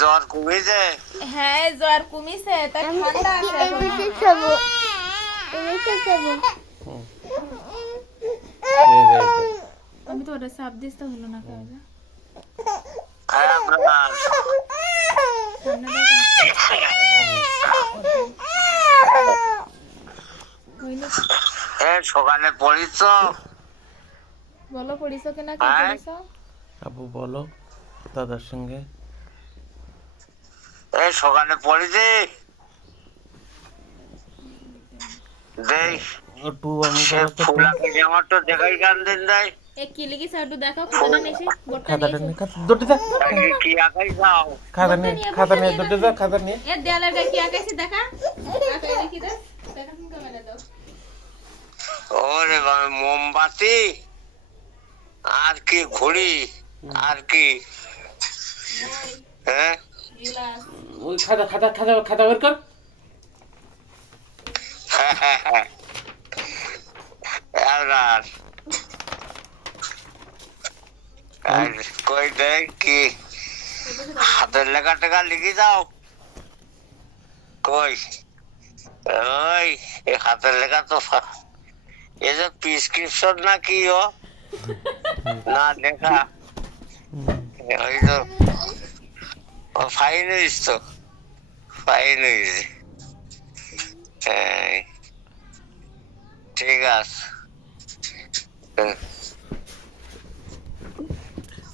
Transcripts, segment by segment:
জ্বর কমেছে? হ্যাঁ জ্বর কমেছে, তাই ঠান্ডা আছে। আমি তো ওটা সাপ দিস তো হলো না কাজ। সকালে পড়িস? বলো পড়িস কিনা, কি পড়িস? আবু বলো দাদার সঙ্গে। সকালে পড়িস? দেখ টু আমি আমার তো দেখাই গান দিন দেয়। এ কি লিখিস একটু দেখাও, খাতাটা নিয়েছি, বোর্ডটা খাতাটা নিয়েছি। নিয়ে দুটি দা কি আঁকাই যাও? খাতা নিয়ে দুটি দা খাতা নিয়ে। এ দেয়ালের গায়ে কি আঁকাইছি দেখা, আঁকাই লিখি দে, দেখা তুমি ক্যামেরা দাও। ওরে বাবা, মোমবাতি আর কি ঘড়ি আর কি? হ্যাঁ গিলাস। ওই খাতা খাতা খাতা খাতা বের কর। কই দেখ কি হাতের লেখা টেখা লিখে যাও? কই ওই হাতের লেখা তো এ যে প্রেসক্রিপশন না কি ও না লেখা? ওই তো ফাইন হইস তো, ফাইন হয়েছে। ঠিক আছে।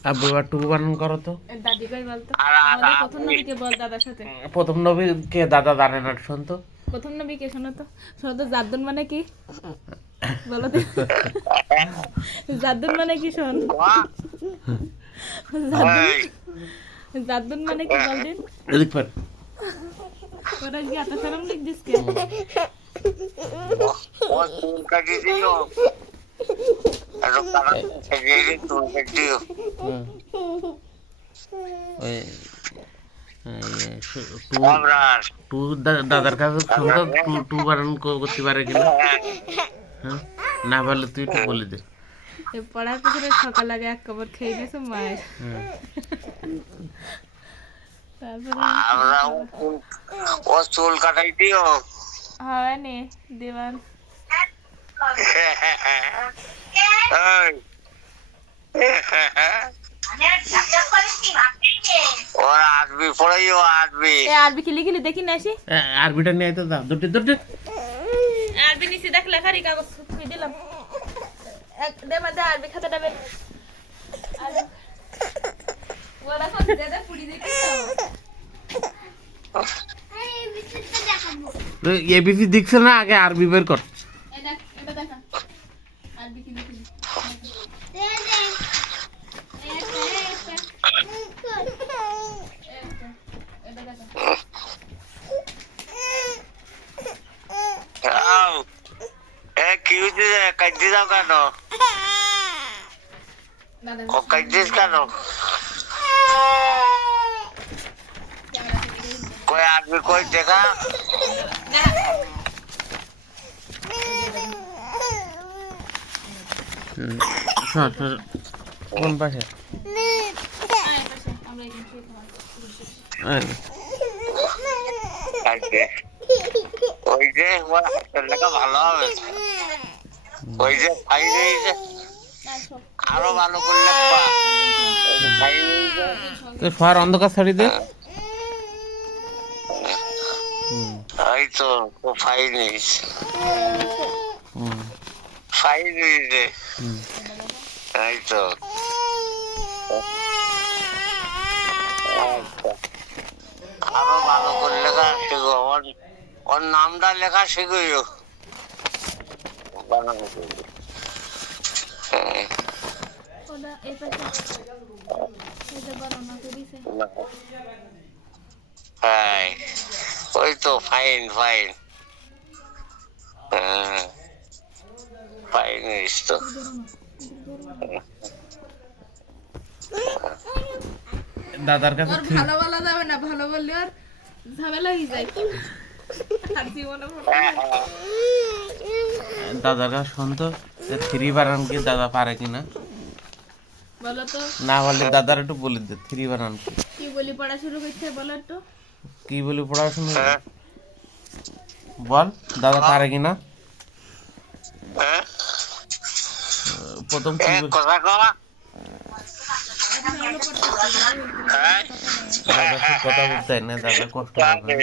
আব্বু এবার টু বানান করো তো। দাদি কই বলতো, আমাদের প্রথম নবীকে বল দাদার সাথে। প্রথম নবী কে দাদা জানে না, শোন তো। প্রথম নবী কে শোনো তো, শোনো তো। জাদ্দুন মানে কি বলো তো? জাদ্দুন মানে কি শোন? জাদ্দুন মানে কি বল দিন? এদিক পার। ওরা কি এত শরম লিখ দিস কে? ও চুল কাটি দিও, আর কাটা ছেড়ে দিয়ে চুল কাটি দিও। ওই টু দাদার কাছে শোন তো, টু বানান করতে পারে কিনা। হ্যাঁ না বললে তুই একটু বলে দে। পড়ার পিছনে সকাল আগে এক কবর খেয়ে গেছে মায়ের। তারপরে ও চুল কাটাই দিও। হয় নে দেওয়ান। ওর আরবি পড়াইও, আরবি। আরবি কি লিখিলি দেখি না আসি। আরবিটা নিয়ে তো দাও দুটি দুটি। আরবি নিচে দেখ লেখারি কাগজ ছুঁই দিলাম। এক দে মধ্যে আরবি খাতাটা বের। ওরা কোন দাদা পুরি দেখি তো। এবিসি দেখছ না, আগে আরবি বের কর। এই দেখ, এটা দেখা আরবি কি লিখিলি। কি হয়েছে? কাটতে যাও কেন? কাটছিস কেন? কই আরবি কই দেখা? কোন পাশে? ওই যে হাতের লেখা ভালো হবে, ওই যে ফাইন হয়েছে, আরো ভালো করলে ফার অন্ধকার ছাড়ি দে। এই তো ফাইন হয়েছে, ফাইন হয়েছে। এই তো আরো ভালো করে লেখা শিখো, ওর নামটা লেখা শিখো। হ্যাঁ ওই তো ফাইন ফাইন ফাইন তো। দাদার কাছে ভালো বলা যাবে না, ভালো বললে আর ঝামেলা হয়ে যায়। আর জীবনে দাদার কাছে শোন তো, থ্রি বানান কি দাদা পারে কিনা বলো তো না বললে দাদার একটু বলে দে থ্রি বানান কি কি বলি পড়া শুরু করছে বলো একটু কি বলি পড়াশোনা বল দাদা পারে কিনা প্রথম কি কথা কওয়া এখন হলো পড়তেছি দাদা খুব কথা বলতে হয় না দাদা কষ্ট হবে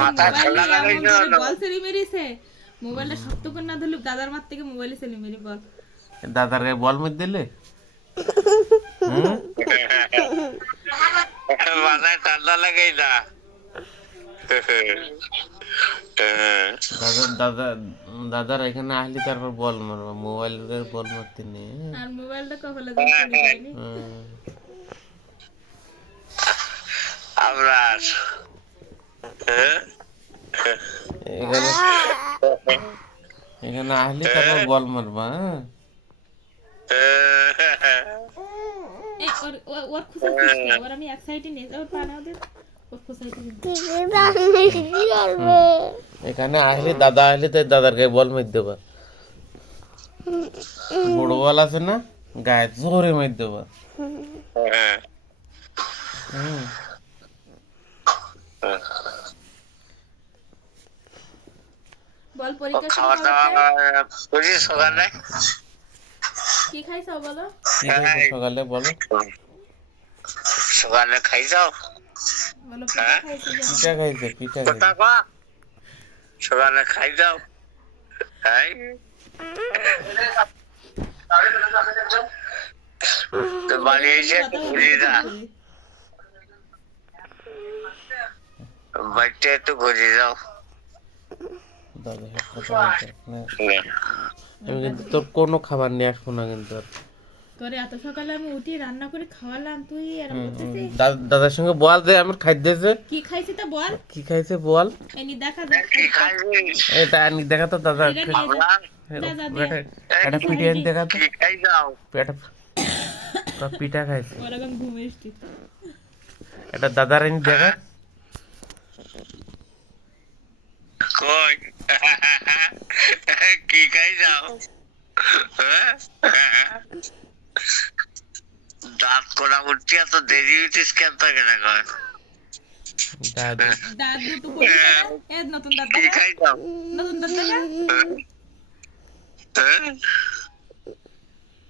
মাথা ঠান্ডা লাগাইছো বল সেলি মেরিছে মোবাইলটা শক্ত করে না ধরলে দাদার মার থেকে মোবাইলে সেলি মেরি বল দাদার গায়ে বল মধ্যে দিলে মাথায় ঠান্ডা লাগাই না দাদা দাদা দাদার এখানে আসলে তারপর বল মারবা মোবাইলের বল মারতে নেই আর মোবাইলটা কপালে দিন চলে যায়নি আমরা এখানে এখানে আসলে তারপর বল মারবা এই ওর খুশাইছিস না ওর আমি এক সাইডে নিয়ে ওর পা নাও দে ওর খুশাইতে এখানে আসলে দাদা আসলে তাই দাদার গায়ে বল মার দেবা বড় বল আছে না গায়ে জোরে মার দেবা বল পরীক্ষা খাওয়া দাওয়া করিস সকালে কি খাইছো বলো কি খাইছো সকালে বলো সকালে খাইছাও বলো পিঠা খাইছো পিঠা খাইছে পিঠা কথা খাইছে কও সকালে খাই যাও হ্যাঁ তো বাড়ি এসে ঘুরি না বাড়িতে একটু ঘুরি যাও দাদা কথা বলতে না আমি কিন্তু তোর কোনো খাবার নিয়ে আসবো না কিন্তু আর। তোরে এত সকালে আমি উঠি রান্না করে খাওয়ালাম তুই আর বলতেছিস দাদার সঙ্গে বল দে আমার খাইতেছে কি খাইছি তা বল কি খাইছে বল এনি দেখা যাক কি খাইছিস এটা আনি দেখা তো দাদা এটা নিয়ে যা। যা, যা, দে। এটা পিঠে আনি দেখা তো কি খাই যাও এটা পিঠা খাইছে ওরকম ঘুমে এসছি এটা দাদার আনি দেখা কই কি খাই যাও দাঁত করা উঠছি এত দেরি হইতিস কেন থাকে না কয় দাদা দাঁত দুটো করছি না এ নতুন দাঁত কি দেখা খাই যাও নতুন দাঁত দেখা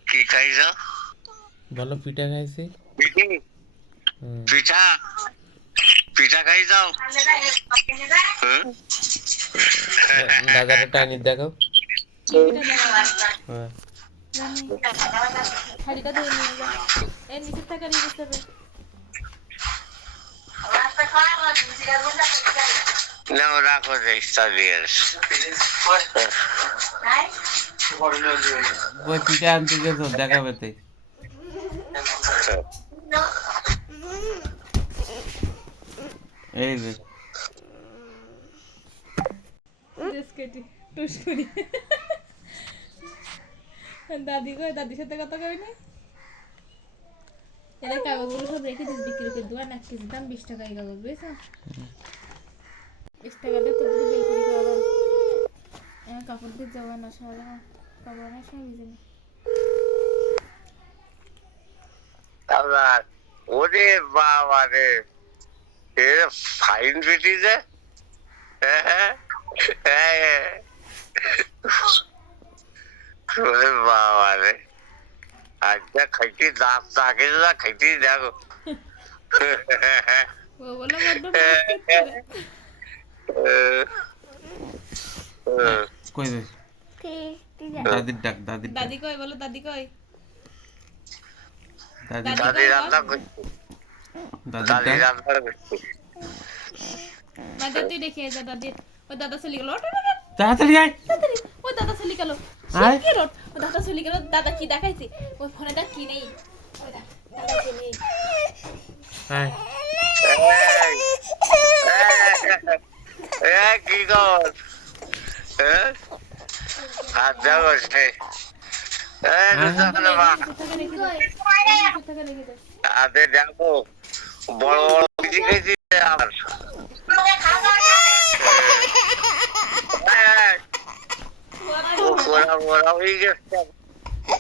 কি খাই যাও বলো পিঠা খাইছে পিঠা পিঠা খাই যাও দাদার একটা আনি দেখাও টিভিটা দেখা হ্যাঁ জানি হাড়িটা ধুয়ে নিয়ে যা এর নিচে টাকা নিয়ে যেতে হবে নাও রাখো যে সাবিয়ার ওই পিঠা আনতে গেছো দেখাবে তাই এই যে বিস্কিটি টুস করি দাদি কই দাদির সাথে কথা কই না এরা কাগজগুলো সব রেখে দিস বিক্রি করে দেওয়া না কেজি দাম 20 টাকা এই কাগজ বুঝছো 20 টাকা দিয়ে তো যদি বের করি আবার কাপড় দিয়ে যাওয়া না সারা কাপড় না সব ভিজে না আবার ওরে বাবা রে এ ফাইন বেটি যে ওরে বাবা রে আচ্ছা খাইতে দাঁত থাকে না খাইতে দেখো ও বলে বড্ড কই দে দাদির ডাক দাদির ডাক দাদি কই বলো দাদি কই দাদি দাদি রান্না করছে দাদির দাদি ডাক রান্না করছে মা দাদি দেখে যা দাদি ও দাদা চলে গেল তাড়াতাড়ি আয় ও দাদা চলে গেল আয়। কি রোড ও দাদা চলে গেল দাদা কি দেখাইছে ওই ফোনে দা কি নেই ওই দাদা কি নেই আয় কি কর হাত দেওয়া করছে হাতে দেখো বড় বড় কিছু খেয়েছি আবার ওরা হয়ে গেছে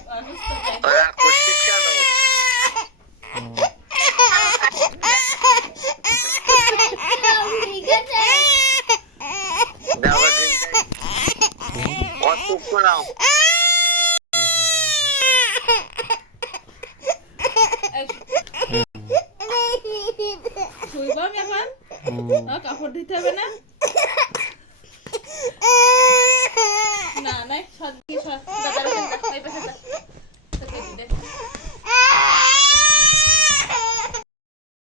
অসুস্থ তাই। ওরা করতে চলো অসুখ করাও শুইব আমি এখন কাপড় দিতে হবে না